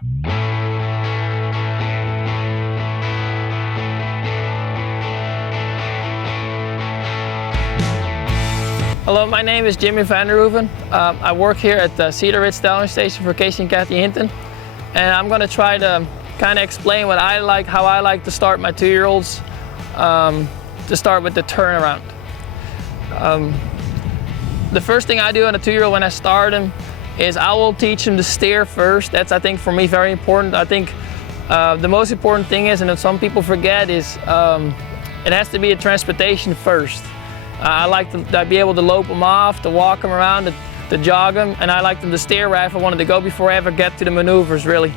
Hello, my name is Jimmy van der Hoeven. I work here at the Cedar Ridge Stallion Station for Casey and Kathy Hinton. And I'm going to try to kind of explain how I like to start my 2-year-olds, to start with the turnaround. The first thing I do on a 2-year-old when I start him is I will teach him to steer first. That's, I think, for me, very important. I think the most important thing is, and that some people forget, is it has to be a transportation first. I like to be able to lope them off, to walk them around, to jog them, and I like them to steer where I wanted to go before I ever get to the maneuvers, really.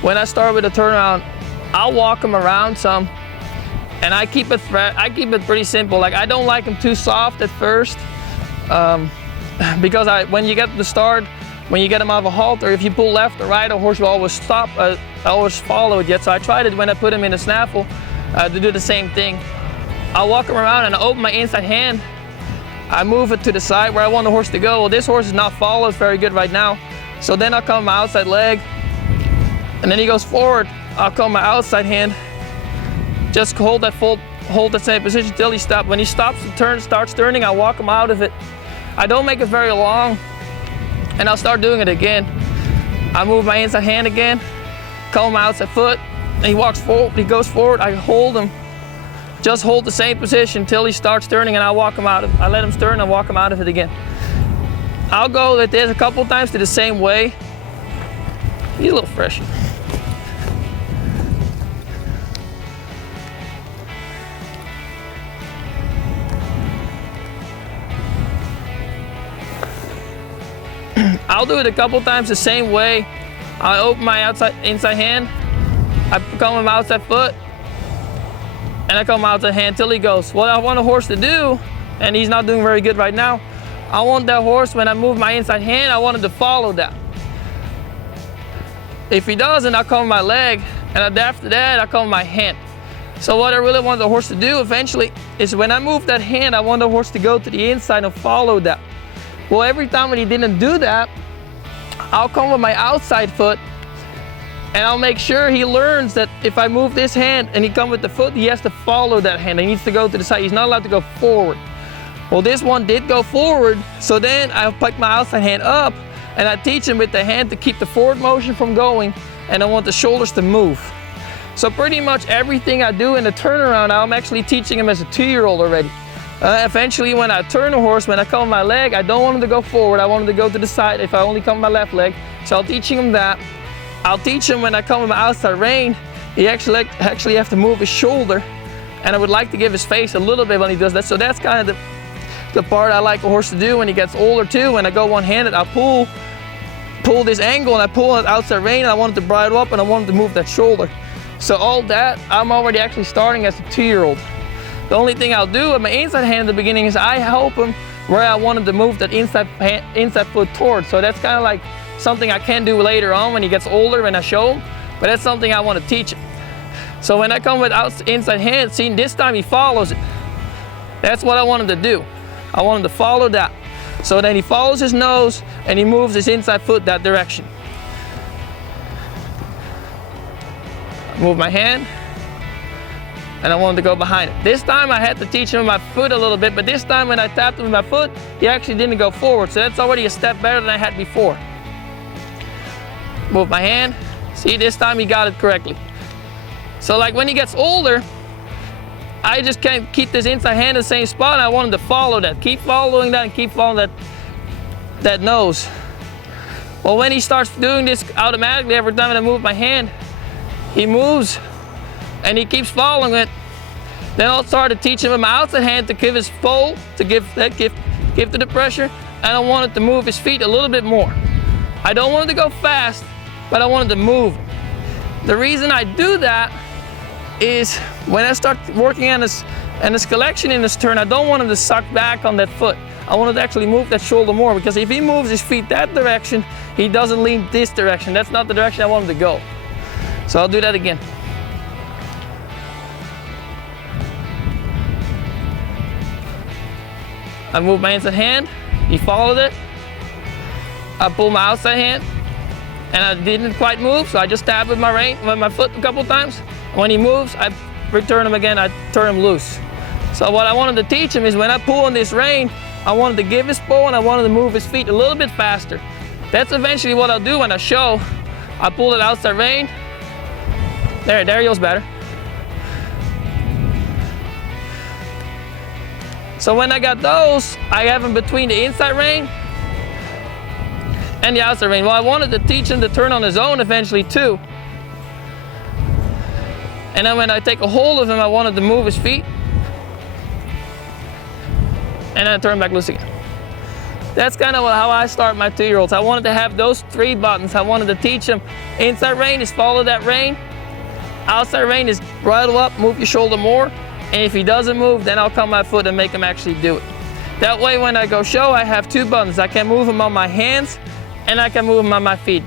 When I start with a turnaround, I'll walk them around some, and I keep it pretty simple. Like, I don't like them too soft at first, because when you get to the start, when you get them out of a halter, if you pull left or right, a horse will always stop, always follow it yet. So I tried it when I put him in a snaffle. To do the same thing. I'll walk him around and I open my inside hand. I move it to the side where I want the horse to go. Well, this horse is not followed very good right now. So then I'll come my outside leg, and then he goes forward. I'll come my outside hand. Just hold the same position till he stops. When he stops and starts turning, I'll walk him out of it. I don't make it very long, and I'll start doing it again. I move my inside hand again, come my outside foot. And he walks forward, he goes forward, I hold him. Just hold the same position until he starts turning, and I walk him out of it. I let him turn and walk him out of it again. I'll go like this a couple times to the same way. He's a little fresh. I'll do it a couple times the same way. I open my inside hand. I come with my outside foot, and I come outside hand till he goes. What I want a horse to do, and he's not doing very good right now, I want that horse, when I move my inside hand, I want him to follow that. If he doesn't, I'll come with my leg, and after that, I'll come with my hand. So what I really want the horse to do eventually is when I move that hand, I want the horse to go to the inside and follow that. Well, every time when he didn't do that, I'll come with my outside foot, and I'll make sure he learns that if I move this hand and he comes with the foot, he has to follow that hand. He needs to go to the side. He's not allowed to go forward. Well, this one did go forward, so then I'll pick my outside hand up, and I teach him with the hand to keep the forward motion from going, and I want the shoulders to move. So pretty much everything I do in the turnaround, I'm actually teaching him as a 2-year-old already. Eventually, when I turn a horse, when I come with my leg, I don't want him to go forward. I want him to go to the side if I only come with my left leg. So I'll teaching him that. I'll teach him when I come with my outside rein, he actually have to move his shoulder, and I would like to give his face a little bit when he does that. So that's kind of the part I like a horse to do when he gets older too. When I go one-handed, I'll pull this angle, and I pull his outside rein, and I want it to bridle up, and I want him to move that shoulder. So all that, I'm already actually starting as a 2-year-old. The only thing I'll do with my inside hand at the beginning is I help him where I want him to move that inside foot towards. So that's kind of like something I can do later on when he gets older, when I show him, but that's something I want to teach him. So when I come with inside hand, see, this time he follows it. That's what I want him to do. I want him to follow that. So then he follows his nose and he moves his inside foot that direction. Move my hand, and I want him to go behind it. This time I had to teach him with my foot a little bit, but this time when I tapped him with my foot, he actually didn't go forward. So that's already a step better than I had before. Move my hand. See, this time he got it correctly. So like when he gets older, I just can't keep this inside hand in the same spot, and I want him to follow that. Keep following that and keep following that nose. Well, when he starts doing this automatically every time I move my hand, he moves and he keeps following it. Then I'll start to teach him with my outside hand to give his fold, to give to the pressure, and I want it to move his feet a little bit more. I don't want it to go fast, but I want it to move. The reason I do that is when I start working on this collection in this turn, I don't want him to suck back on that foot. I want him to actually move that shoulder more, because if he moves his feet that direction, he doesn't lean this direction. That's not the direction I want him to go. So I'll do that again. I move my inside hand, he followed it. I pull my outside hand, and I didn't quite move, so I just tap with my foot a couple times. When he moves, I return him again, I turn him loose. So what I wanted to teach him is when I pull on this rein, I wanted to give his pull and I wanted to move his feet a little bit faster. That's eventually what I'll do when I show. I pull that outside rein. There he goes better. So when I got those, I have them between the inside rein and the outside rein. Well, I wanted to teach him to turn on his own eventually too. And then when I take a hold of him, I wanted to move his feet. And then turn back loose again. That's kind of how I start my 2-year-olds. I wanted to have those 3 buttons. I wanted to teach them inside rein is follow that rein. Outside rein is bridle up, move your shoulder more. And if he doesn't move, then I'll come my foot and make him actually do it. That way when I go show, I have 2 buttons. I can move him on my hands and I can move him on my feet.